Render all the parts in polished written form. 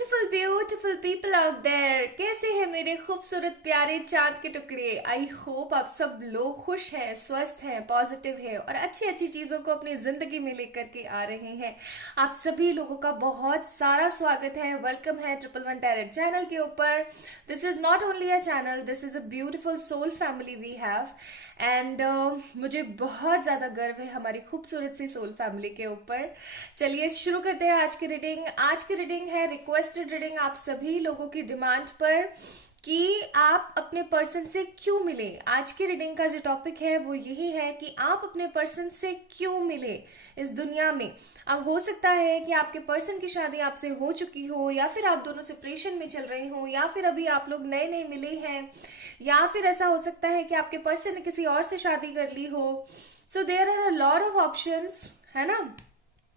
Beautiful people out there, कैसे हैं मेरे खूबसूरत प्यारे चांद के टुकड़े। आई होप आप सब लोग खुश हैं, स्वस्थ हैं, पॉजिटिव हैं और अच्छी अच्छी चीज़ों को अपनी ज़िंदगी में लेकर के आ रहे हैं। आप सभी लोगों का बहुत सारा स्वागत है, वेलकम है ट्रिपल वन टैरेट चैनल के ऊपर। This is not only a channel, this is a beautiful soul family we have and मुझे बहुत ज़्यादा गर्व है हमारी खूबसूरत सी सोल फैमिली के ऊपर। चलिए शुरू करते हैं आज की रीडिंग। आज की रीडिंग है रिक्वेस्टेड रीडिंग, आप सभी लोगों की डिमांड पर कि आप अपने पर्सन से क्यों मिले। आज की रीडिंग का जो टॉपिक है वो यही है कि आप अपने पर्सन से क्यों मिले इस दुनिया में। अब हो सकता है कि आपके पर्सन की शादी आपसे हो चुकी हो, या फिर आप दोनों सेपरेशन में चल रहे हो, या फिर अभी आप लोग नए नए मिले हैं, या फिर ऐसा हो सकता है कि आपके पर्सन ने किसी और से शादी कर ली हो। So there are a lot of options, है ना।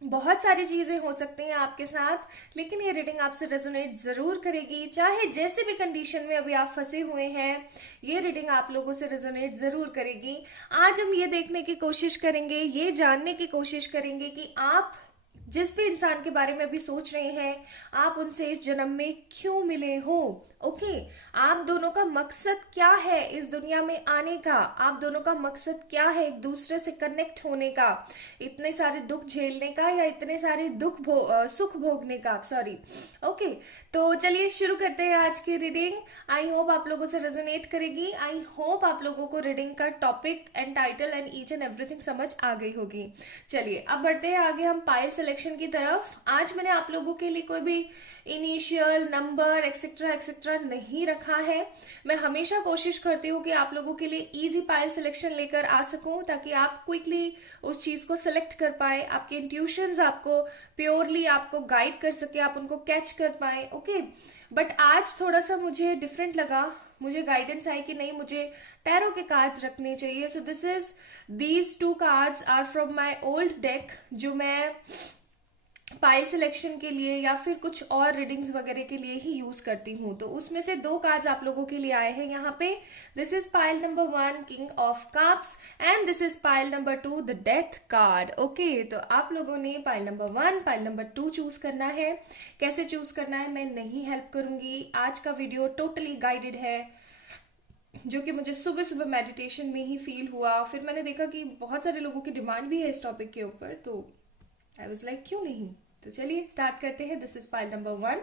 बहुत सारी चीजें हो सकती हैं आपके साथ, लेकिन ये रीडिंग आपसे रेजोनेट जरूर करेगी, चाहे जैसे भी कंडीशन में अभी आप फंसे हुए हैं। ये रीडिंग आप लोगों से रेजोनेट जरूर करेगी। आज हम ये देखने की कोशिश करेंगे, ये जानने की कोशिश करेंगे कि आप जिस भी इंसान के बारे में अभी सोच रहे हैं, आप उनसे इस जन्म में क्यों मिले हो। ओके, आप दोनों का मकसद क्या है इस दुनिया में आने का, आप दोनों का मकसद क्या है एक दूसरे से कनेक्ट होने का, इतने सारे दुख झेलने का या इतने सारे सुख भोगने का, सॉरी। ओके, तो चलिए शुरू करते हैं आज की रीडिंग। आई होप आप लोगों से रेजोनेट करेगी। आई होप आप लोगों को रीडिंग का topic and title and each and everything समझ आ गई होगी। चलिए अब बढ़ते हैं आगे हम पायल सिलेक्शन की तरफ। आज मैंने आप लोगों के लिए कोई भी इनिशियल नंबर एक्सेट्रा एक्सेट्रा नहीं रखा है। मैं हमेशा कोशिश करती हूँ कि आप लोगों के लिए इजी पायल सिलेक्शन लेकर आ सकूं, ताकि आप क्विकली उस चीज को सिलेक्ट कर पाए, आपके इंट्यूशंस आपको प्योरली आपको गाइड कर सके, आप उनको कैच कर पाए। ओके, बट आज थोड़ा सा मुझे डिफरेंट लगा, मुझे गाइडेंस आई कि नहीं, मुझे टैरो के कार्ड्स रखने चाहिए। So these two cards are from my old deck, जो मैं पाइल सिलेक्शन के लिए या फिर कुछ और रीडिंग्स वगैरह के लिए ही यूज करती हूँ। तो उसमें से दो कार्ड्स आप लोगों के लिए आए हैं यहाँ पे। This is pile number 1 king of cups and this is pile number 2 the death card. Okay, तो आप लोगों ने pile number 1 pile number 2 choose करना है। कैसे चूज करना है मैं नहीं हेल्प करूंगी, आज का वीडियो टोटली गाइडेड है, जो कि मुझे सुबह सुबह मेडिटेशन में ही फील हुआ। फिर मैंने देखा कि बहुत सारे लोगों की डिमांड भी है इस टॉपिक के ऊपर, तो आई वॉज लाइक क्यों नहीं। तो चलिए स्टार्ट करते हैं। This is pile number 1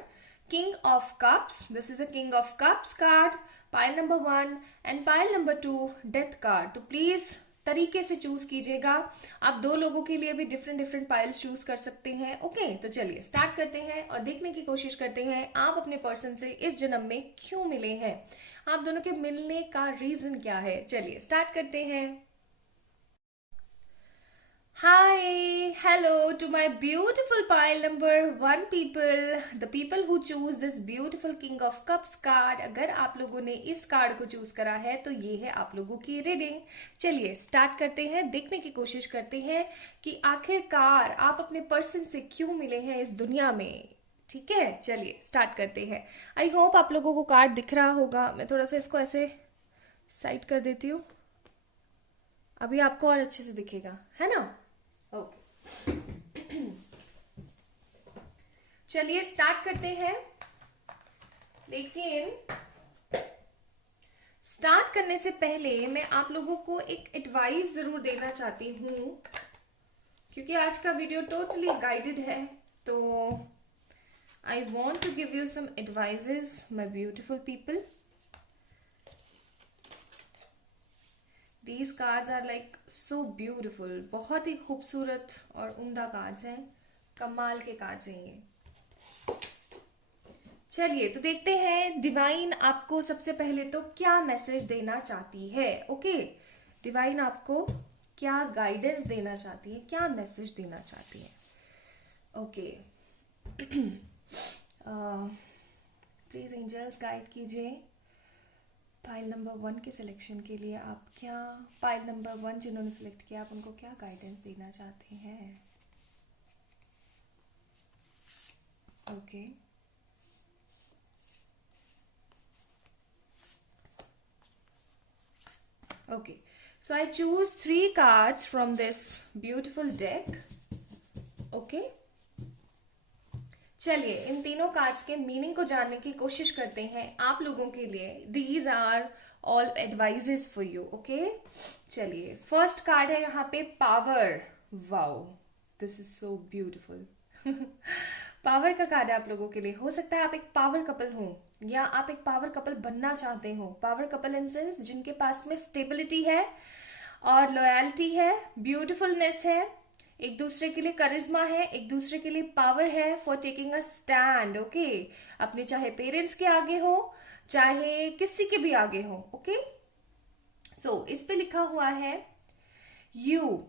king of cups, this is a king of cups card, pile number 1 and pile number 2 death card. तो प्लीज तरीके से चूज कीजिएगा, आप दो लोगों के लिए भी डिफरेंट डिफरेंट पाइल्स चूज कर सकते हैं। ओके, तो चलिए स्टार्ट करते हैं और देखने की कोशिश करते हैं आप अपने पर्सन से इस जन्म में क्यों मिले हैं, आप दोनों के मिलने का रीजन क्या है। चलिए स्टार्ट करते हैं। Hi, hello to my beautiful pile number 1 people, the people who choose this beautiful King of Cups card। अगर आप लोगों ने इस कार्ड को चूज करा है तो ये है आप लोगों की रीडिंग। चलिए स्टार्ट करते हैं, देखने की कोशिश करते हैं कि आखिरकार आप अपने पर्सन से क्यों मिले हैं इस दुनिया में। ठीक है, चलिए स्टार्ट करते हैं। आई होप आप लोगों को कार्ड दिख रहा होगा। मैं थोड़ा सा इसको ऐसे साइड कर देती हूँ, अभी आपको और अच्छे से दिखेगा, है ना। ओके, चलिए स्टार्ट करते हैं। लेकिन स्टार्ट करने से पहले मैं आप लोगों को एक एडवाइस जरूर देना चाहती हूँ, क्योंकि आज का वीडियो टोटली गाइडेड है। तो I want to give you some advices my beautiful people. These cards are like so beautiful, बहुत ही खूबसूरत और उम्दा कार्ड्स हैं, कमाल के कार्ड्स हैं ये। चलिए तो देखते हैं डिवाइन आपको सबसे पहले तो क्या मैसेज देना चाहती है। ओके, डिवाइन आपको क्या गाइडेंस देना चाहती है, क्या मैसेज देना चाहती है। ओके, प्लीज एंजल्स गाइड कीजिए पाइल नंबर 1 के सिलेक्शन के लिए। आप क्या, पाइल नंबर 1 जिन्होंने सिलेक्ट किया, आप उनको क्या गाइडेंस देना चाहते हैं। Okay, okay, so I choose 3 cards from this beautiful deck. Okay, चलिए इन तीनों कार्ड्स के मीनिंग को जानने की कोशिश करते हैं आप लोगों के लिए. These are all advices for you. Okay, चलिए फर्स्ट कार्ड है यहाँ पे power. Wow, this is so beautiful. Power का कार्ड है आप लोगों के लिए. हो सकता है आप एक पावर कपल हो या आप एक पावर कपल बनना चाहते हो. पावर कपल इन सेंस जिनके पास में स्टेबिलिटी है और लॉयल्टी है, ब्यूटिफुलनेस है, एक दूसरे के लिए करिश्मा है, एक दूसरे के लिए पावर है for taking a stand. Okay, अपने चाहे पेरेंट्स के आगे हो चाहे किसी के भी आगे हो. ओके, सो इस पे लिखा हुआ है you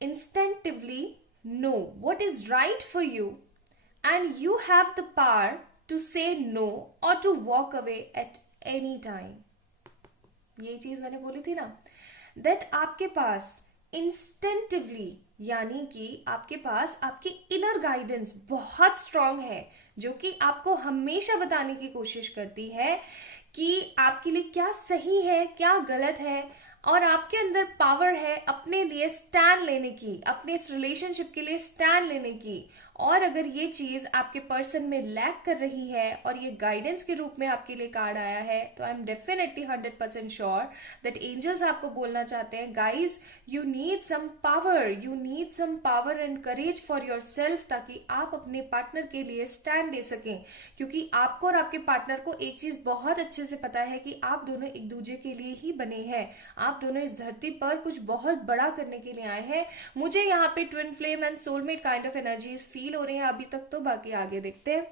instinctively know what is right for you and you have the power to say no or to walk away at any time. ये चीज मैंने बोली थी ना, that आपके पास इंस्टेंटिवली यानी कि आपके पास आपकी इनर गाइडेंस बहुत स्ट्रांग है जो कि आपको हमेशा बताने की कोशिश करती है कि आपके लिए क्या सही है क्या गलत है, और आपके अंदर पावर है अपने लिए स्टैंड लेने की, अपने इस रिलेशनशिप के लिए स्टैंड लेने की. और अगर ये चीज आपके पर्सन में लैक कर रही है और ये गाइडेंस के रूप में आपके लिए कार्ड आया है, तो I am definitely 100% sure that angels आपको बोलना चाहते हैं guys you need some power and courage for yourself, ताकि आप अपने पार्टनर के लिए स्टैंड ले सकें. क्योंकि आपको और आपके पार्टनर को एक चीज बहुत अच्छे से पता है कि आप दोनों एक दूसरे के लिए ही बने हैं. आप दोनों इस धरती पर कुछ बहुत बड़ा करने के लिए आए हैं. मुझे यहाँ पे twin flame and soulmate kind of energies feel हो रही हैं अभी तक, तो बाकी आगे देखते हैं.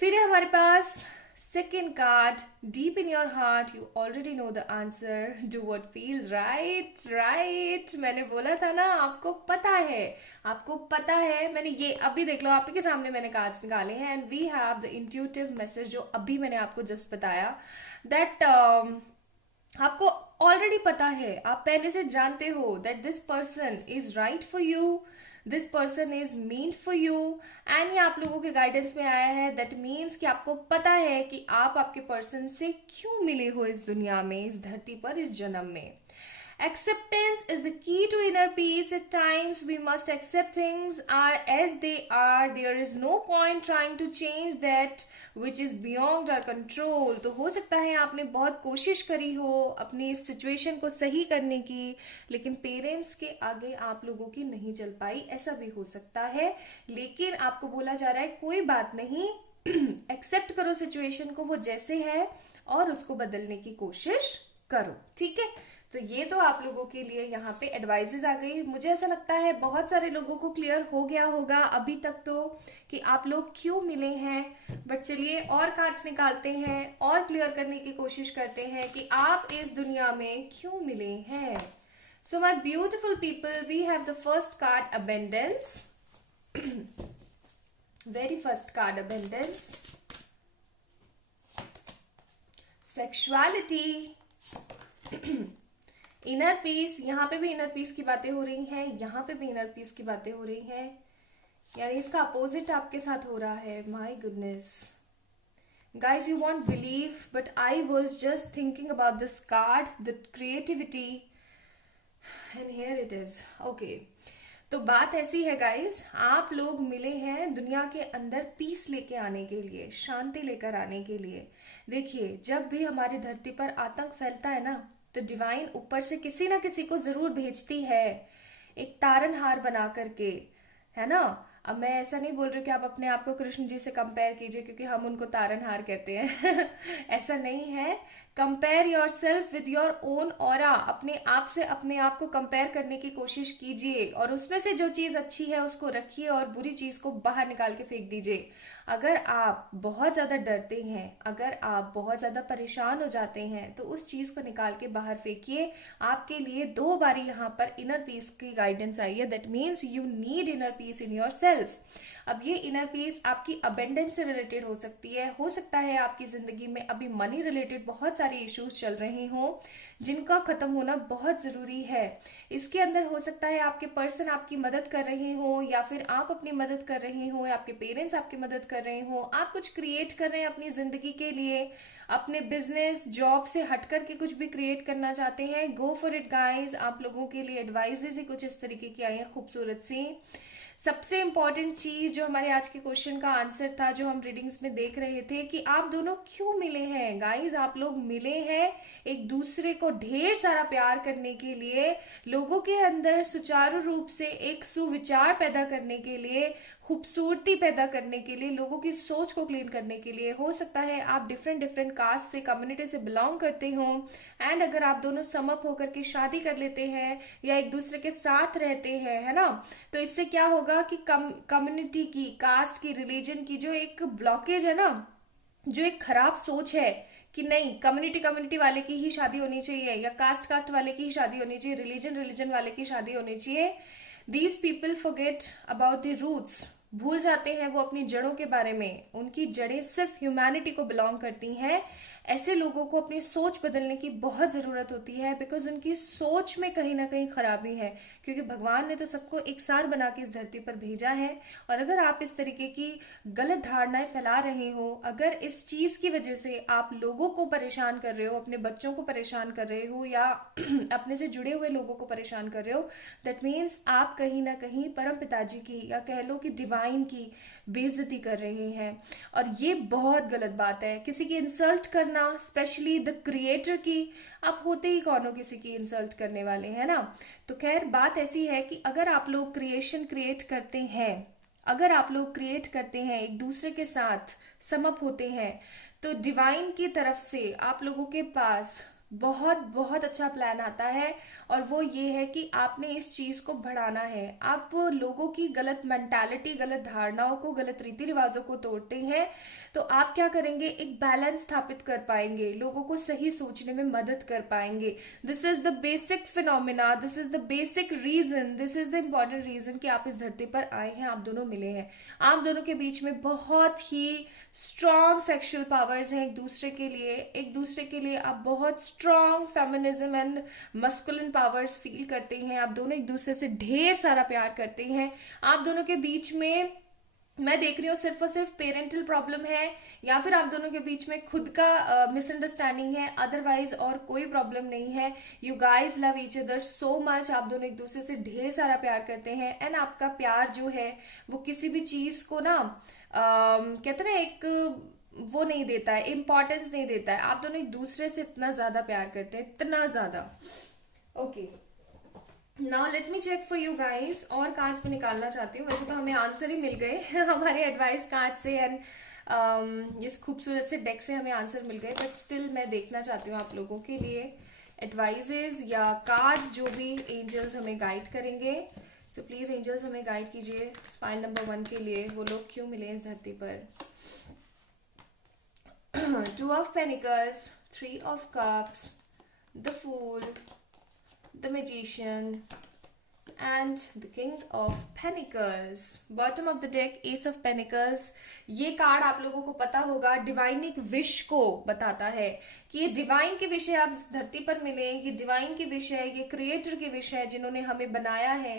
फिर है हमारे पास second card, deep in your heart you already know the answer, do what feels right. मैंने बोला था ना, आपको पता है. मैंने ये अभी देख लो आपके सामने मैंने कार्ड्स निकाले हैं and we have the intuitive message जो अभी मैंने आपको जस्ट बताया, दैट आपको ऑलरेडी पता है, आप पहले से जानते हो that this person is right for you, this person is meant for you. And ये आप लोगों के गाइडेंस में आया है. दैट मीन्स कि आपको पता है कि आप आपके पर्सन से क्यों मिले हो इस दुनिया में, इस धरती पर, इस जन्म में. Acceptance is the key to inner peace. At times we must accept things as they are. There is no point trying to change that which is beyond our control. तो हो सकता है आपने बहुत कोशिश करी हो अपनी इस सिचुएशन को सही करने की, लेकिन पेरेंट्स के आगे आप लोगों की नहीं चल पाई, ऐसा भी हो सकता है. लेकिन आपको बोला जा रहा है कोई बात नहीं, एक्सेप्ट करो सिचुएशन को वो जैसे है और उसको बदलने की कोशिश करो. ठीक है, तो ये तो आप लोगों के लिए यहाँ पे एडवाइजेज आ गई. मुझे ऐसा लगता है बहुत सारे लोगों को क्लियर हो गया होगा अभी तक तो कि आप लोग क्यों मिले हैं. बट चलिए और कार्ड्स निकालते हैं और क्लियर करने की कोशिश करते हैं कि आप इस दुनिया में क्यों मिले हैं. So my beautiful people, we have the first card abundance. Very first card abundance. Sexuality, inner peace. यहाँ पे भी इनर पीस की बातें हो रही हैं, यहाँ पे भी इनर पीस की बातें हो रही हैं, यानी इसका अपोजिट आपके साथ हो रहा है. My goodness guys, you won't believe but I was just thinking about this card, the creativity, and here it is. Okay, तो बात ऐसी है गाइज, आप लोग मिले हैं दुनिया के अंदर पीस लेके आने के लिए, शांति लेकर आने के लिए. देखिए, जब भी हमारी धरती पर आतंक फैलता है ना, तो डिवाइन ऊपर से किसी ना किसी को जरूर भेजती है एक तारनहार बना करके, है ना. अब मैं ऐसा नहीं बोल रही कि आप अपने आप को कृष्ण जी से कंपेयर कीजिए क्योंकि हम उनको तारनहार कहते हैं. ऐसा नहीं है. Compare your self with your own aura. अपने आप से अपने आप को कंपेयर करने की कोशिश कीजिए और उसमें से जो चीज अच्छी है उसको रखिए और बुरी चीज को बाहर निकाल के फेंक दीजिए. अगर आप बहुत ज्यादा डरते हैं, अगर आप बहुत ज्यादा परेशान हो जाते हैं, तो उस चीज को निकाल के बाहर फेंकिए. आपके लिए 2 बारी यहाँ पर इनर पीस की गाइडेंस आई है. That means you need inner peace in your self. अब ये इनर पीस आपकी अबेंडेंस से रिलेटेड हो सकती है. हो सकता है आपकी जिंदगी में अभी मनी रिलेटेड बहुत सारे इश्यूज चल रहे हों जिनका खत्म होना बहुत जरूरी है. इसके अंदर हो सकता है आपके पर्सन आपकी मदद कर रहे हो या फिर आप अपनी मदद कर रहे हो, आपके पेरेंट्स आपकी मदद कर रहे हो, आप कुछ क्रिएट कर रहे हैं अपनी जिंदगी के लिए, अपने बिजनेस जॉब से हट करके कुछ भी क्रिएट करना चाहते हैं. Go for it guys. आप लोगों के लिए एडवाइजेज ही कुछ इस तरीके की आई हैं खूबसूरत सी. सबसे इम्पॉर्टेंट चीज जो हमारे आज के क्वेश्चन का आंसर था, जो हम रीडिंग्स में देख रहे थे, कि आप दोनों क्यों मिले हैं गाइस। आप लोग मिले हैं एक दूसरे को ढेर सारा प्यार करने के लिए, लोगों के अंदर सुचारू रूप से एक सुविचार पैदा करने के लिए, खूबसूरती पैदा करने के लिए, लोगों की सोच को क्लीन करने के लिए। हो सकता है आप डिफरेंट डिफरेंट कास्ट से, कम्युनिटी से बिलोंग करते हो, एंड अगर आप दोनों समअप होकर के शादी कर लेते हैं या एक दूसरे के साथ रहते हैं, है ना, तो इससे क्या होगा कि कम्युनिटी की, कास्ट की, रिलीजन की जो एक ब्लॉकेज है ना, जो एक खराब सोच है कि नहीं कम्युनिटी कम्युनिटी वाले की ही शादी होनी चाहिए, या कास्ट कास्ट वाले की ही शादी होनी चाहिए, रिलीजन रिलीजन वाले की शादी होनी चाहिए, these people forget about the roots. भूल जाते हैं वो अपनी जड़ों के बारे में। उनकी जड़ें सिर्फ ह्यूमैनिटी को बिलोंग करती हैं। ऐसे लोगों को अपनी सोच बदलने की बहुत ज़रूरत होती है, बिकॉज उनकी सोच में कहीं ना कहीं खराबी है, क्योंकि भगवान ने तो सबको एक सार बना के इस धरती पर भेजा है। और अगर आप इस तरीके की गलत धारणाएं फैला रहे हो, अगर इस चीज़ की वजह से आप लोगों को परेशान कर रहे हो, अपने बच्चों को परेशान कर रहे हो, या अपने से जुड़े हुए लोगों को परेशान कर रहे हो, दैट मीन्स आप कहीं ना कहीं परम पिताजी की, या कह लो कि डिवाइन की बेइज्जती कर रहे हैं। और ये बहुत गलत बात है। किसी की इंसल्ट करना, स्पेशली द क्रिएटर की, आप होते ही कौन हो किसी की इंसल्ट करने वाले, है ना। तो खैर बात ऐसी है कि अगर आप लोग क्रिएशन क्रिएट करते हैं, अगर आप लोग क्रिएट करते हैं, एक दूसरे के साथ समअप होते हैं, तो डिवाइन की तरफ से आप लोगों के पास बहुत बहुत अच्छा प्लान आता है। और वो ये है कि आपने इस चीज को बढ़ाना है। आप लोगों की गलत मेंटालिटी, गलत धारणाओं को, गलत रीति रिवाजों को तोड़ते हैं, तो आप क्या करेंगे, एक बैलेंस स्थापित कर पाएंगे, लोगों को सही सोचने में मदद कर पाएंगे। This is the basic phenomena, this is the basic reason, this is the important reason कि आप इस धरती पर आए हैं, आप दोनों मिले हैं। आप दोनों के बीच में बहुत ही स्ट्रॉन्ग सेक्सुअल पावर्स हैं एक दूसरे के लिए। एक दूसरे के लिए आप बहुत strong feminism and masculine powers feel करते हैं। आप दोनों एक दूसरे से ढेर सारा प्यार करते हैं। आप दोनों के बीच में मैं देख रही हूँ सिर्फ और सिर्फ पेरेंटल प्रॉब्लम है, या फिर आप दोनों के बीच में खुद का मिसअंडरस्टैंडिंग है, अदरवाइज और कोई प्रॉब्लम नहीं है। You guys love each other so much. आप दोनों एक दूसरे से ढेर सारा प्यार करते हैं, एंड आपका प्यार जो है वो किसी भी चीज को ना कहते ना एक वो नहीं देता है, इम्पोर्टेंस नहीं देता है। आप दोनों एक दूसरे से इतना ज्यादा प्यार करते हैं, इतना ज्यादा। Okay, now let me check for you guys. और कार्ड्स में निकालना चाहती हूँ। वैसे तो हमें आंसर ही मिल गए हमारे एडवाइस कार्ड से, एंड इस खूबसूरत से डेक से हमें आंसर मिल गए, बट स्टिल मैं देखना चाहती हूँ आप लोगों के लिए एडवाइजेज या कार्ड जो भी एंजल्स हमें गाइड करेंगे। सो प्लीज एंजल्स हमें गाइड कीजिए पाइल नंबर 1 के लिए, वो लोग क्यों मिले इस धरती पर। 2 of Pentacles, 3 of Cups, the Fool, the Magician, and the King of Pentacles. Bottom of the deck, Ace of Pentacles. ये कार्ड आप लोगों को पता होगा डिवाइन एक विश को बताता है कि ये डिवाइन के विश है, आप इस धरती पर मिले, ये डिवाइन के विश है, ये क्रिएटर के विश है जिन्होंने हमें बनाया है,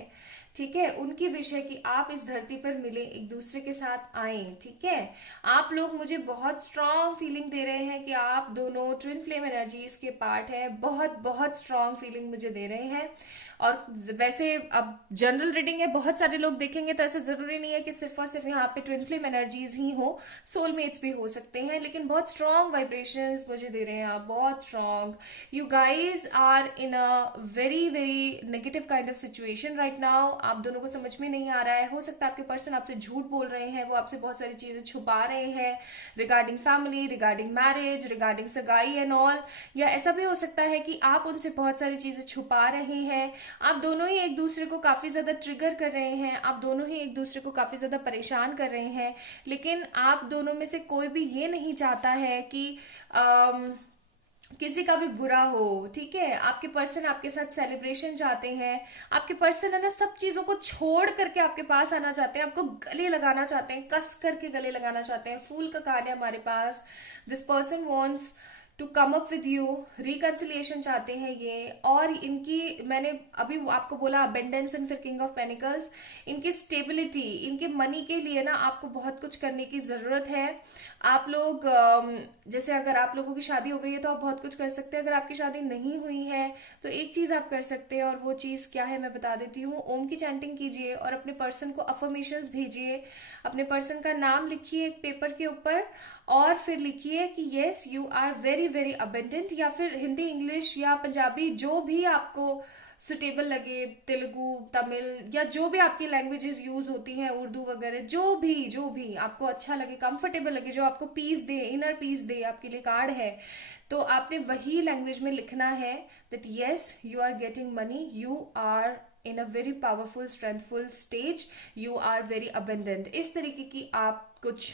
ठीक है। उनकी विश है कि आप इस धरती पर मिले, एक दूसरे के साथ आए, ठीक है। आप लोग मुझे बहुत स्ट्रांग फीलिंग दे रहे हैं कि आप दोनों ट्विन फ्लेम एनर्जीज के पार्ट है। बहुत बहुत स्ट्रांग फीलिंग मुझे दे रहे हैं। और वैसे अब जनरल रीडिंग है, बहुत सारे लोग देखेंगे, तो ऐसा जरूरी नहीं है कि सिर्फ और सिर्फ यहाँ पे ट्विन फ्लेम एनर्जीज ही हो, सोलमेट्स भी हो सकते हैं, लेकिन बहुत स्ट्रांग वाइब्रेशंस मुझे दे रहे हैं आप, बहुत strong. You guys are in a very very negative kind of situation right now. आप दोनों को समझ में नहीं आ रहा है, हो सकता है आपके पर्सन आपसे झूठ बोल रहे हैं, वो आपसे बहुत सारी चीजें छुपा रहे हैं regarding family, regarding marriage, regarding सगाई एंड ऑल। या ऐसा भी हो सकता है कि आप उनसे बहुत सारी चीजें छुपा रहे हैं। आप दोनों ही एक दूसरे को काफी ज्यादा ट्रिगर कर रहे हैं, आप दोनों ही एक दूसरे को काफी ज्यादा परेशान कर रहे हैं, लेकिन आप दोनों में से कोई भी ये नहीं चाहता है कि किसी का भी बुरा हो, ठीक है। आपके पर्सन आपके साथ सेलिब्रेशन चाहते हैं, आपके पर्सन है ना सब चीजों को छोड़ करके आपके पास आना चाहते हैं, आपको गले लगाना चाहते हैं, कस करके गले लगाना चाहते हैं। फूल का कार्ड है हमारे पास। This person wants to come up with you, reconciliation चाहते हैं ये। और इनकी, मैंने अभी आपको बोला अबेंडेंस एंड फिर किंग ऑफ पेनिकल्स, इनकी स्टेबिलिटी, इनके मनी के लिए ना आपको बहुत कुछ करने की जरूरत है। आप लोग जैसे अगर आप लोगों की शादी हो गई है तो आप बहुत कुछ कर सकते हैं। अगर आपकी शादी नहीं हुई है तो एक चीज आप कर सकते हैं, और वो चीज क्या है मैं बता देती हूँ। ओम की चैंटिंग कीजिए और अपने पर्सन को अफर्मेशंस भेजिए। अपने पर्सन का नाम लिखिए एक पेपर के ऊपर और फिर लिखिए कि yes you are very very abundant, या फिर हिंदी, इंग्लिश या पंजाबी जो भी आपको सुटेबल लगे, तेलुगु, तमिल या जो भी आपकी लैंग्वेजेस यूज होती हैं, उर्दू वगैरह, जो भी आपको अच्छा लगे, कंफर्टेबल लगे, जो आपको पीस दे, इनर पीस दे, आपके लिए कार्ड है, तो आपने वही लैंग्वेज में लिखना है that yes you are getting money, you are in a very powerful strengthful stage, you are very abundant. इस तरीके की आप कुछ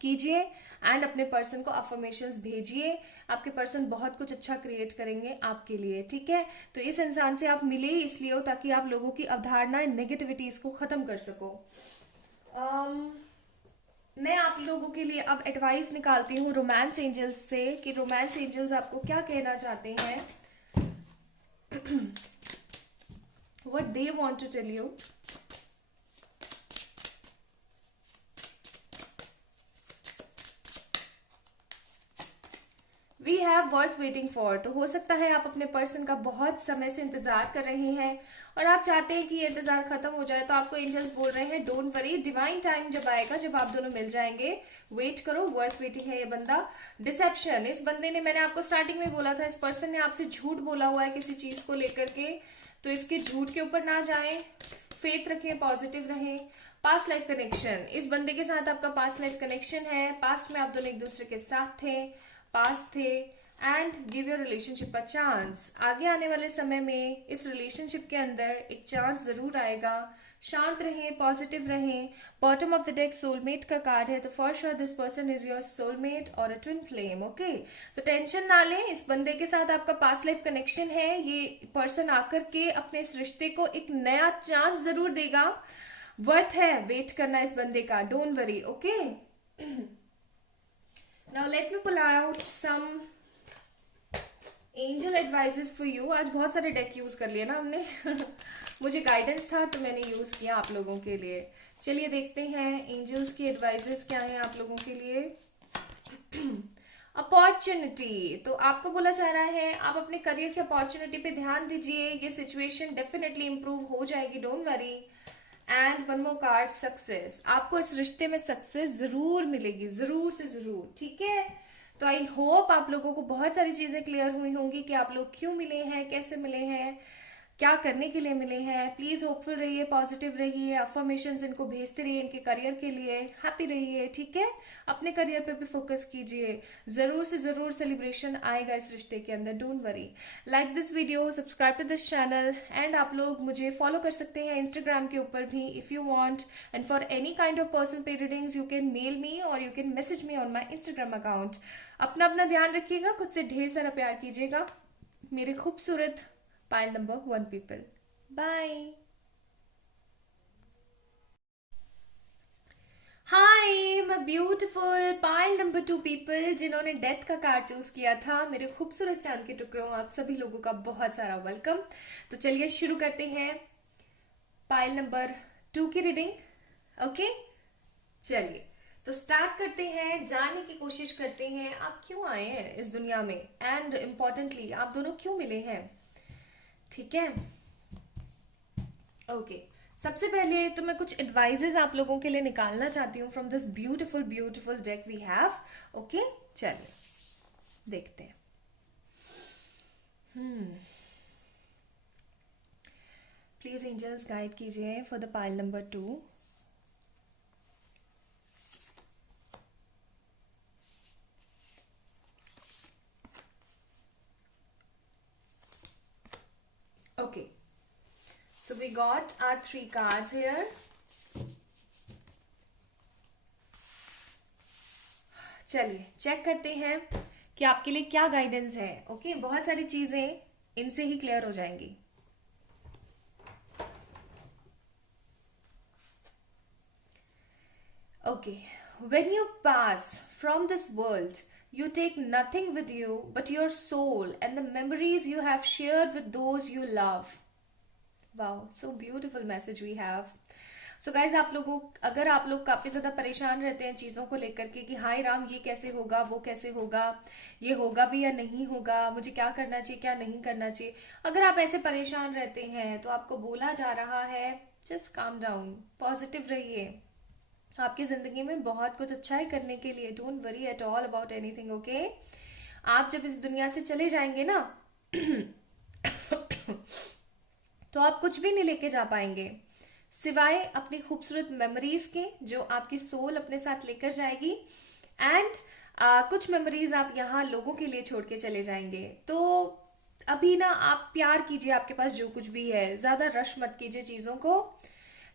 कीजिए एंड अपने पर्सन को अफर्मेशंस भेजिए। आपके पर्सन बहुत कुछ अच्छा क्रिएट करेंगे आपके लिए, ठीक है। तो इस इंसान से आप मिले इसलिए हो ताकि आप लोगों की अवधारणाएं, नेगेटिविटीज को खत्म कर सको। मैं आप लोगों के लिए अब एडवाइस निकालती हूँ रोमांस एंजल्स से कि रोमांस एंजल्स आपको क्या कहना चाहते हैं, what they want to tell you. We have worth waiting for. तो हो सकता है आप अपने पर्सन का बहुत समय से इंतजार कर रहे हैं और आप चाहते हैं कि ये इंतजार खत्म हो जाए। तो आपको एंजल्स बोल रहे हैं डोंट वरी, डिवाइन टाइम जब आएगा, जब आप दोनों मिल जाएंगे, वेट करो, वर्थ वेटिंग है ये बंदा। डिसेप्शन, इस बंदे ने, मैंने आपको स्टार्टिंग में बोला था, इस पर्सन ने आपसे झूठ बोला हुआ है किसी चीज को लेकर के, तो इसके झूठ के ऊपर ना जाएं, फेथ रखें, पॉजिटिव रहें। पास्ट लाइफ कनेक्शन, इस बंदे के साथ आपका पास्ट लाइफ कनेक्शन है, पास्ट में आप दोनों एक दूसरे के साथ थे, पास थे, and give your relationship a chance. आगे आने वाले समय में इस रिलेशनशिप के अंदर एक चांस जरूर आएगा। शांत रहें, पॉजिटिव रहें। Bottom of the deck soulmate का कार्ड है, तो for sure this person is your soulmate और अ ट्विन फ्लेम, ओके। तो टेंशन ना लें, इस बंदे के साथ आपका पास्ट लाइफ कनेक्शन है। ये पर्सन आकर के अपने इस रिश्ते को एक नया चांस जरूर देगा। वर्थ है वेट करना इस बंदे का, don't worry, okay. Now let me pull out some angel advices for you। आज बहुत सारे डेक यूज कर लिए ना हमने मुझे गाइडेंस था तो मैंने यूज किया आप लोगों के लिए। चलिए देखते हैं एंजल्स की एडवाइजेस क्या है आप लोगों के लिए। अपॉर्चुनिटी, तो आपको बोला जा रहा है आप अपने करियर की अपॉर्चुनिटी पे ध्यान दीजिए, ये सिचुएशन डेफिनेटली इंप्रूव हो जाएगी, don't worry. And one more card, success, आपको इस रिश्ते में सक्सेस जरूर मिलेगी, जरूर से जरूर, ठीक है। तो आई होप आप लोगों को बहुत सारी चीजें क्लियर हुई होंगी कि आप लोग क्यों मिले हैं, कैसे मिले हैं, क्या करने के लिए मिले हैं। प्लीज होपफुल रहिए, पॉजिटिव रहिए, अफर्मेशंस इनको भेजते रहिए इनके करियर के लिए, हैप्पी रहिए, ठीक है। अपने करियर पे भी फोकस कीजिए, जरूर से जरूर सेलिब्रेशन आएगा इस रिश्ते के अंदर, don't worry. Like this video, subscribe to this channel, and आप लोग मुझे फॉलो कर सकते हैं इंस्टाग्राम के ऊपर भी if you want. And for any kind of person pay readings you can mail me or you can message me on my Instagram account. अपना अपना ध्यान रखिएगा, खुद से ढेर सारा प्यार कीजिएगा मेरे खूबसूरत pile number 1 people. Bye. Hi my beautiful pile number 2 people जिन्होंने डेथ का कार्ड चूज किया था, मेरे खूबसूरत चांद के टुकड़ों, आप सभी लोगों का बहुत सारा वेलकम। तो चलिए शुरू करते हैं पाइल नंबर 2 की रीडिंग, ओके। चलिए तो स्टार्ट करते हैं, जानने की कोशिश करते हैं आप क्यों आए हैं इस दुनिया में, एंड इम्पोर्टेंटली आप दोनों क्यों मिले हैं, ठीक है, ओके। सबसे पहले तो मैं कुछ एडवाइजेस आप लोगों के लिए निकालना चाहती हूँ from this beautiful beautiful deck we have, okay. चलिए देखते हैं। प्लीज एंजल्स गाइड कीजिए for the pile number 2। Okay, so we got our 3 cards here. चलिए चेक करते हैं कि आपके लिए क्या गाइडेंस है, ओके। बहुत सारी चीजें इनसे ही क्लियर हो जाएंगी। Okay, when you pass from this world You take nothing with you but your soul and the memories you have shared with those you love. Wow, so beautiful message we have. So guys आप लोगों, अगर आप लोग काफी ज्यादा परेशान रहते हैं चीजों को लेकर के कि हाय राम ये कैसे होगा, वो कैसे होगा, ये होगा भी या नहीं होगा, मुझे क्या करना चाहिए क्या नहीं करना चाहिए, अगर आप ऐसे परेशान रहते हैं तो आपको बोला जा रहा है जस्ट काम डाउन, पॉजिटिव रहिए। आपकी जिंदगी में बहुत कुछ अच्छा है करने के लिए। Don't worry at all about anything, okay. आप जब इस दुनिया से चले जाएंगे ना तो आप कुछ भी नहीं लेके जा पाएंगे सिवाय अपनी खूबसूरत मेमोरीज के, जो आपकी सोल अपने साथ लेकर जाएगी। एंड कुछ मेमोरीज आप यहाँ लोगों के लिए छोड़ के चले जाएंगे। तो अभी ना आप प्यार कीजिए आपके पास जो कुछ भी है, ज्यादा रश मत कीजिए चीजों को।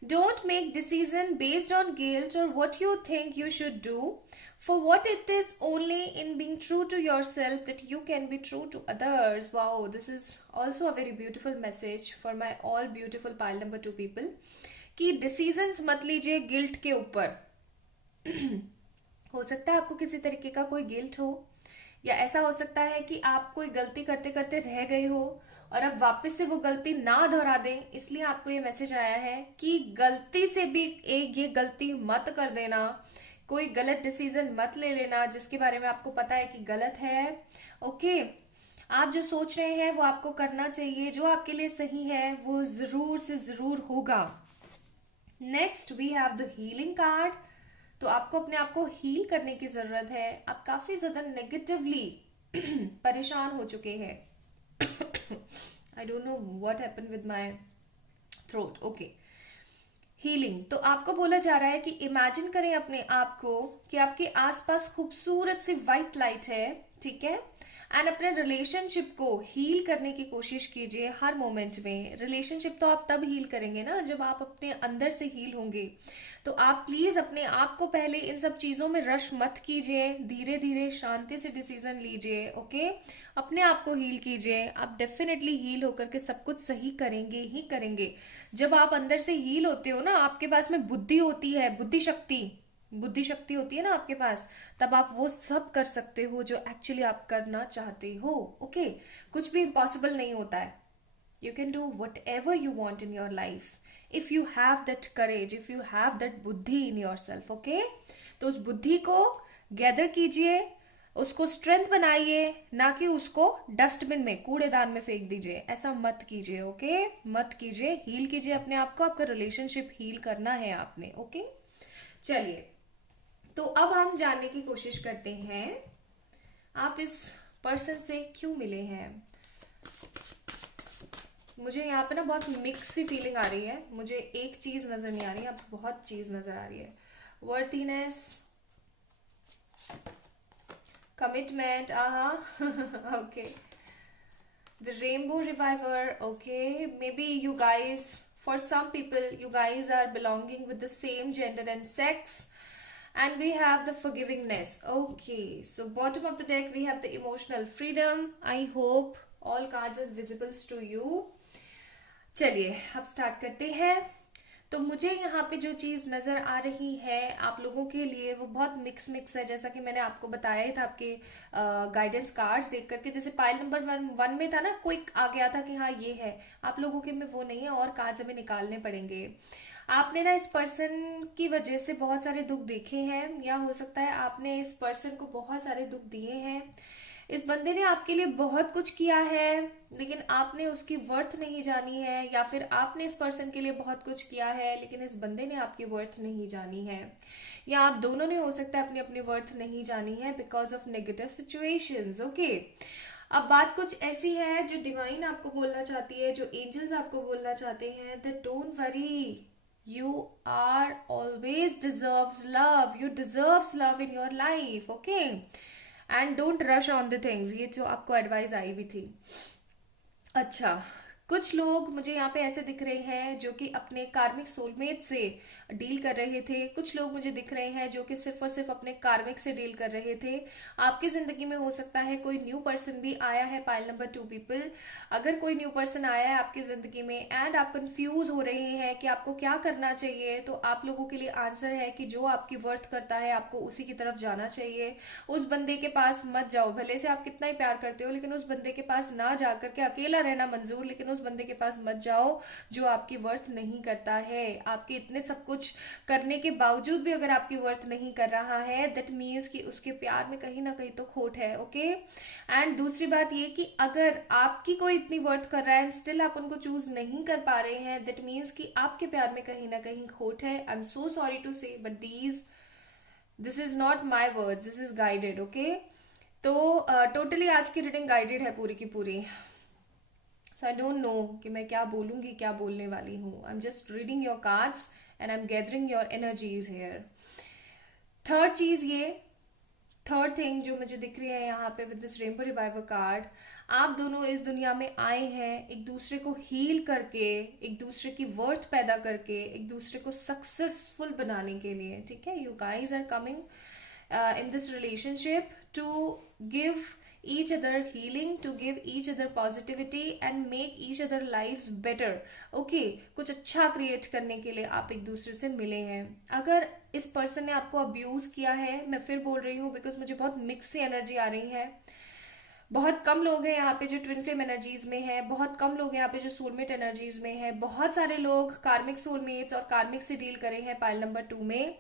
Don't make decision based on guilt or what you think you should do. For what it is only in being true to yourself that you can be true to others. Wow, this is also a very beautiful message for my all beautiful pile number 2 people. कि decisions मत लीजिए guilt के ऊपर। हो सकता है आपको किसी तरीके का कोई गिल्ट हो, या ऐसा हो सकता है कि आप कोई गलती करते करते रह गए हो और अब वापस से वो गलती ना दोहरा दें, इसलिए आपको ये मैसेज आया है कि गलती से भी एक ये गलती मत कर देना, कोई गलत डिसीजन मत ले लेना जिसके बारे में आपको पता है कि गलत है। ओके, आप जो सोच रहे हैं वो आपको करना चाहिए, जो आपके लिए सही है वो जरूर से जरूर होगा। Next we have the healing card. तो आपको अपने आप को हील करने की जरूरत है। आप काफी ज्यादा नेगेटिवली परेशान हो चुके हैं। I don't know what happened with my throat. Okay. Healing. तो आपको बोला जा रहा है कि इमेजिन करें अपने आप को कि आपके आसपास खूबसूरत सी व्हाइट लाइट है, ठीक है, एंड अपने रिलेशनशिप को हील करने की कोशिश कीजिए हर मोमेंट में। रिलेशनशिप तो आप तब हील करेंगे ना जब आप अपने अंदर से हील होंगे। तो आप प्लीज अपने आप को पहले इन सब चीजों में रश मत कीजिए, धीरे धीरे शांति से डिसीजन लीजिए। ओके, अपने आप को हील कीजिए। आप डेफिनेटली हील होकर के सब कुछ सही करेंगे ही करेंगे। जब आप अंदर से हील होते हो ना, आपके पास में बुद्धि होती है, बुद्धि शक्ति होती है ना आपके पास, तब आप वो सब कर सकते हो जो एक्चुअली आप करना चाहते हो। ओके, कुछ भी इम्पॉसिबल नहीं होता है। You can do what ever you want in your life if you have that courage, if you have that बुद्धि इन योर सेल्फ। ओके, तो उस बुद्धि को गैदर कीजिए, उसको स्ट्रेंथ बनाइए, ना कि उसको डस्टबिन में, कूड़ेदान में फेंक दीजिए। ऐसा मत कीजिए। ओके, मत कीजिए। हील कीजिए अपने आप को। आपका रिलेशनशिप हील करना है आपने। ओके, चलिए, तो अब हम जानने की कोशिश करते हैं आप इस पर्सन से क्यों मिले हैं। मुझे यहाँ पे ना बहुत मिक्स सी फीलिंग आ रही है। मुझे एक चीज नजर नहीं आ रही है, अब बहुत चीज नजर आ रही है। Worthiness, commitment, okay, the rainbow reviver. Okay, may be you guys, for some people you guys are belonging with the same gender and sex, and we have the forgivingness. Okay, so bottom of the deck we have the emotional freedom. I hope all cards are visible to you. चलिए अब start करते हैं। तो मुझे यहाँ पे जो चीज नजर आ रही है आप लोगों के लिए वो बहुत मिक्स है, जैसा कि मैंने आपको बताया था आपके गाइडेंस कार्ड्स देख करके। जैसे पाइल नंबर 1 में था ना, क्विक आ गया था कि हाँ ये है, आप लोगों के में वो नहीं है और कार्ड्स हमें निकालने पड़ेंगे। आपने ना इस पर्सन की वजह से बहुत सारे दुख देखे हैं, या हो सकता है आपने इस पर्सन को बहुत सारे दुख दिए हैं। इस बंदे ने आपके लिए बहुत कुछ किया है लेकिन आपने उसकी वर्थ नहीं जानी है, या फिर आपने इस पर्सन के लिए बहुत कुछ किया है लेकिन इस बंदे ने आपकी वर्थ नहीं जानी है, या आप दोनों ने हो सकता है अपनी अपनी वर्थ नहीं जानी है because of negative situations. Okay, अब बात कुछ ऐसी है जो डिवाइन आपको बोलना चाहती है, जो एंजल्स आपको बोलना चाहते हैं, that don't worry, you are always deserves love, you deserves love in your life. Okay, and don't rush on the things। ये जो आपको एडवाइस आई भी थी। अच्छा, कुछ लोग मुझे यहाँ पे ऐसे दिख रहे हैं जो कि अपने कार्मिक सोलमेट से डील कर रहे थे। कुछ लोग मुझे दिख रहे हैं जो कि सिर्फ और सिर्फ अपने कार्मिक से डील कर रहे थे। आपकी जिंदगी में हो सकता है कोई न्यू पर्सन भी आया है। पाइल नंबर 2 पीपल, अगर कोई न्यू पर्सन आया है आपकी जिंदगी में एंड आप कंफ्यूज हो रहे हैं कि आपको क्या करना चाहिए, तो आप लोगों के लिए आंसर है कि जो आपकी वर्थ करता है आपको उसी की तरफ जाना चाहिए। उस बंदे के पास मत जाओ, भले से आप कितना ही प्यार करते हो, लेकिन उस बंदे के पास ना जाकर के, अकेला रहना मंजूर, लेकिन उस बंदे के पास मत जाओ जो आपकी वर्थ नहीं करता है। आपके इतने सब कुछ करने के बावजूद भी अगर आपकी वर्थ नहीं कर रहा है, दैट मीन्स कि उसके प्यार में कहीं ना कहीं तो खोट है। ओके, एंड दूसरी बात ये कि अगर आपकी कोई इतनी वर्थ कर रहा है एंड स्टिल आप उनको चूज नहीं कर पा रहे हैं, दैट मीन्स कि आपके प्यार में कहीं ना कहीं खोट है। I am so sorry to say, but this is not my words, this is guided. Okay, तो टोटली आज की रीडिंग गाइडेड है पूरी की पूरी। सो आई डोंट नो कि मैं क्या बोलूंगी, क्या बोलने वाली हूँ। I am just reading your cards and I am gathering your energies here. Third thing जो मुझे दिख रही है यहाँ पे with this rainbow reviver card, आप दोनों इस दुनिया में आए हैं एक दूसरे को हील करके, एक दूसरे की वर्थ पैदा करके, एक दूसरे को सक्सेसफुल बनाने के लिए। ठीक है, you guys are coming in this relationship to give each other healing, to give each other positivity and make each other lives better. Okay, कुछ अच्छा क्रिएट करने के लिए आप एक दूसरे से मिले हैं। अगर इस पर्सन ने आपको अब्यूज किया है, मैं फिर बोल रही हूँ बिकॉज मुझे बहुत मिक्स सी एनर्जी आ रही है। बहुत कम लोग हैं यहाँ पे जो ट्विन फ्लेम एनर्जीज में है, बहुत कम लोग हैं यहाँ पे जो सोलमेट एनर्जीज में है, बहुत सारे लोग कार्मिक सोलमेट्स और कार्मिक से डील करे हैं पाइल नंबर 2 में।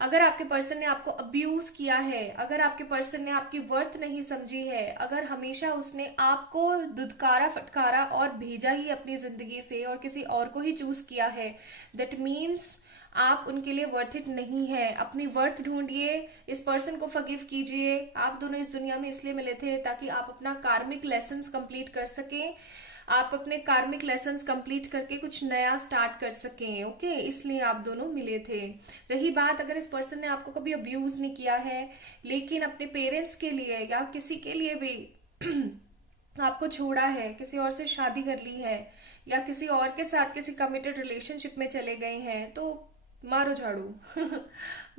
अगर आपके पर्सन ने आपको अब्यूज किया है, अगर आपके पर्सन ने आपकी वर्थ नहीं समझी है, अगर हमेशा उसने आपको दुदकारा फटकारा और भेजा ही अपनी जिंदगी से और किसी और को ही चूज किया है, दैट मीन्स आप उनके लिए वर्थ इट नहीं है। अपनी वर्थ ढूंढिए, इस पर्सन को फॉरगिव कीजिए। आप दोनों इस दुनिया में इसलिए मिले थे ताकि आप अपना कार्मिक लेसन्स कंप्लीट कर सकें, आप अपने कार्मिक लेसन्स कंप्लीट करके कुछ नया स्टार्ट कर सकें। ओके, इसलिए आप दोनों मिले थे। रही बात, अगर इस पर्सन ने आपको कभी अब्यूज नहीं किया है लेकिन अपने पेरेंट्स के लिए या किसी के लिए भी आपको छोड़ा है, किसी और से शादी कर ली है या किसी और के साथ किसी कमिटेड रिलेशनशिप में चले गए हैं, तो मारो झाड़ू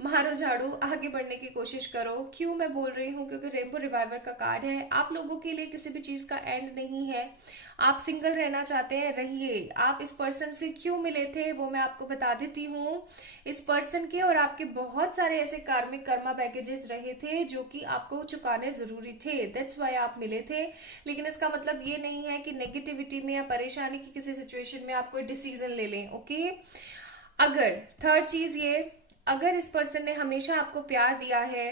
मारो झाड़ू, आगे बढ़ने की कोशिश करो। क्यों मैं बोल रही हूँ, क्योंकि रेनबो रिवाइवर का कार्ड है। आप लोगों के लिए किसी भी चीज का एंड नहीं है। आप सिंगल रहना चाहते हैं, रहिए। आप इस पर्सन से क्यों मिले थे वो मैं आपको बता देती हूँ। इस पर्सन के और आपके बहुत सारे ऐसे कार्मिक कर्मा पैकेजेस रहे थे जो कि आपको चुकाने जरूरी थे, दैट्स वाई आप मिले थे। लेकिन इसका मतलब ये नहीं है कि नेगेटिविटी में या परेशानी की किसी सिचुएशन में आप कोई डिसीजन ले लें। ओके, अगर थर्ड चीज ये, अगर इस पर्सन ने हमेशा आपको प्यार दिया है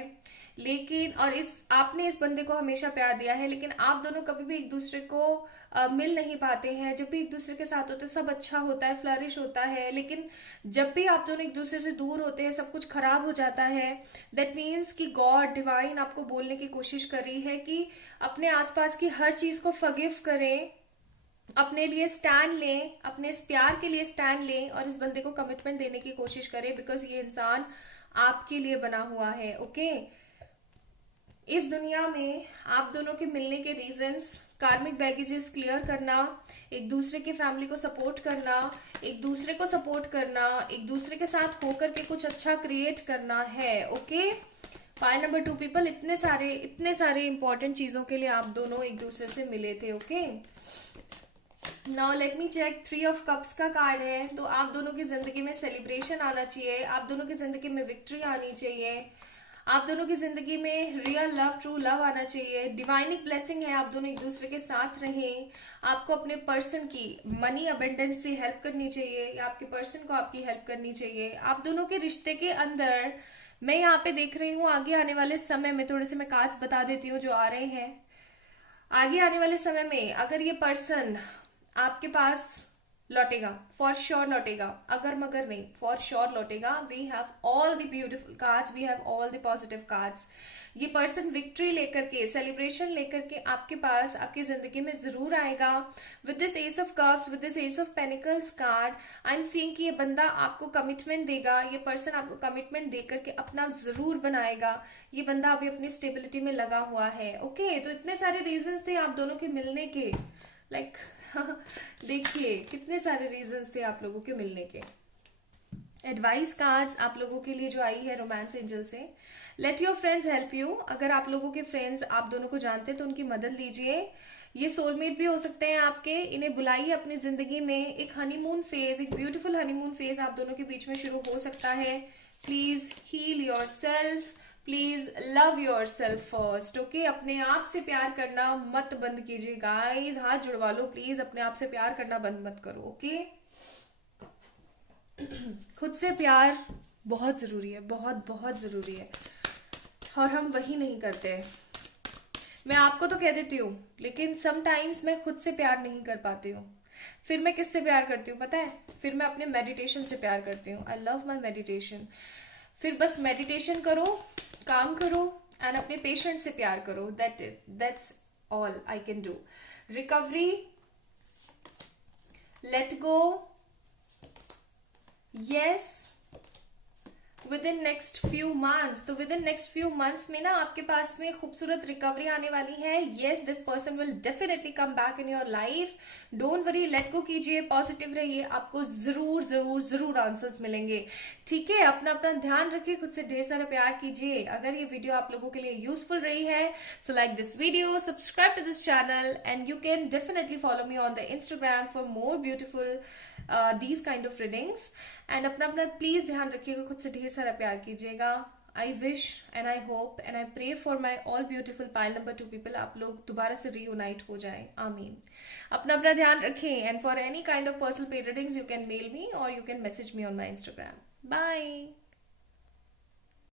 लेकिन, और आपने इस बंदे को हमेशा प्यार दिया है, लेकिन आप दोनों कभी भी एक दूसरे को मिल नहीं पाते हैं। जब भी एक दूसरे के साथ होते हैं सब अच्छा होता है, फ्लरिश होता है, लेकिन जब भी आप दोनों एक दूसरे से दूर होते हैं सब कुछ खराब हो जाता है। दैट मीन्स कि गॉड डिवाइन आपको बोलने की कोशिश कर रही है कि अपने आसपास की हर चीज को फॉरगिव करें, अपने लिए स्टैंड लें, अपने इस प्यार के लिए स्टैंड लें और इस बंदे को कमिटमेंट देने की कोशिश करें, बिकॉज ये इंसान आपके लिए बना हुआ है। ओके, इस दुनिया में आप दोनों के मिलने के रीजंस, कार्मिक बैगेजेस क्लियर करना, एक दूसरे के फैमिली को सपोर्ट करना, एक दूसरे को सपोर्ट करना, एक दूसरे के साथ होकर के कुछ अच्छा क्रिएट करना है। ओके, पाइल नंबर 2 पीपल, इतने सारे इंपॉर्टेंट चीजों के लिए आप दोनों एक दूसरे से मिले थे। Okay, now let me check. 3 of cups का कार्ड है, तो आप दोनों की जिंदगी में सेलिब्रेशन आना चाहिए, आप दोनों की जिंदगी में विक्ट्री आनी चाहिए, आप दोनों की जिंदगी में रियल लव, ट्रू लव आना चाहिए। डिवाइनिक ब्लेसिंग है, आप दोनों एक दूसरे के साथ रहें। आपको अपने पर्सन की मनी अबेंडेंस से हेल्प करनी चाहिए या आपके पर्सन को आपकी हेल्प करनी चाहिए। आप दोनों के रिश्ते के अंदर मैं यहाँ पे देख रही हूँ आगे आने वाले समय में, थोड़े से मैं कार्ड्स बता देती हूँ जो आ रहे हैं। आगे आने वाले समय में अगर ये पर्सन आपके पास लौटेगा, फॉर श्योर लौटेगा, अगर मगर नहीं, फॉर श्योर लौटेगा। We have all the beautiful cards, we have all the positive cards. ये पर्सन विक्ट्री लेकर के, सेलिब्रेशन लेकर के आपके पास, आपकी जिंदगी में जरूर आएगा। With this S of cups, with this S of pentacles card, I am seeing कि ये बंदा आपको कमिटमेंट देगा, ये पर्सन आपको कमिटमेंट देकर के अपना जरूर बनाएगा। ये बंदा अभी अपनी स्टेबिलिटी में लगा हुआ है। ओके, तो इतने सारे रीजंस थे आप दोनों के मिलने के, देखिए कितने सारे रीजंस थे आप लोगों के मिलने के। एडवाइस कार्ड्स आप लोगों के लिए जो आई है रोमांस एंजल से, let your friends help you. अगर आप लोगों के फ्रेंड्स आप दोनों को जानते हैं तो उनकी मदद लीजिए। ये सोलमेट भी हो सकते हैं आपके, इन्हें बुलाइए अपनी जिंदगी में। एक हनीमून फेज, एक ब्यूटीफुल हनीमून फेज आप दोनों के बीच में शुरू हो सकता है। Please heal yourself, please love yourself first, okay. अपने आप से प्यार करना मत बंद कीजिए गाइस, हाथ जुड़वा लो प्लीज, अपने आप से प्यार करना बंद मत करो, ओके। खुद से प्यार बहुत ज़रूरी है, बहुत बहुत ज़रूरी है, और हम वही नहीं करते। मैं आपको तो कह देती हूँ, लेकिन समटाइम्स मैं खुद से प्यार नहीं कर पाती हूँ। फिर मैं किससे प्यार करती हूँ पता है? फिर मैं अपने मेडिटेशन से प्यार करती हूँ। I love my meditation. फिर बस मेडिटेशन करो, काम करो, एंड अपने पेशेंट से प्यार करो। That's all I can do. Recovery, let go, yes, within next few months. तो within next few months में ना आपके पास में खूबसूरत रिकवरी आने वाली है। Yes, this person will definitely come back in your life. Don't worry, let go कीजिए, पॉजिटिव रहिए, आपको जरूर जरूर जरूर आंसर्स मिलेंगे, ठीक है। अपना अपना ध्यान रखिए, खुद से ढेर सारा प्यार कीजिए। अगर ये वीडियो आप लोगों के लिए यूजफुल रही है, so like this video, subscribe to this channel, and you can definitely follow me on the Instagram for more beautiful these kind of readings। And अपना अपना प्लीज ध्यान रखिएगा, खुद से ढेर सारा प्यार कीजिएगा। I wish and I hope and I pray for my all beautiful pile number 2 people, आप लोग दोबारा से रीयूनाइट हो जाए, आमीन। अपना अपना ध्यान रखें, and for any kind of personal paid readings you can mail me or you can message me on my Instagram. Bye.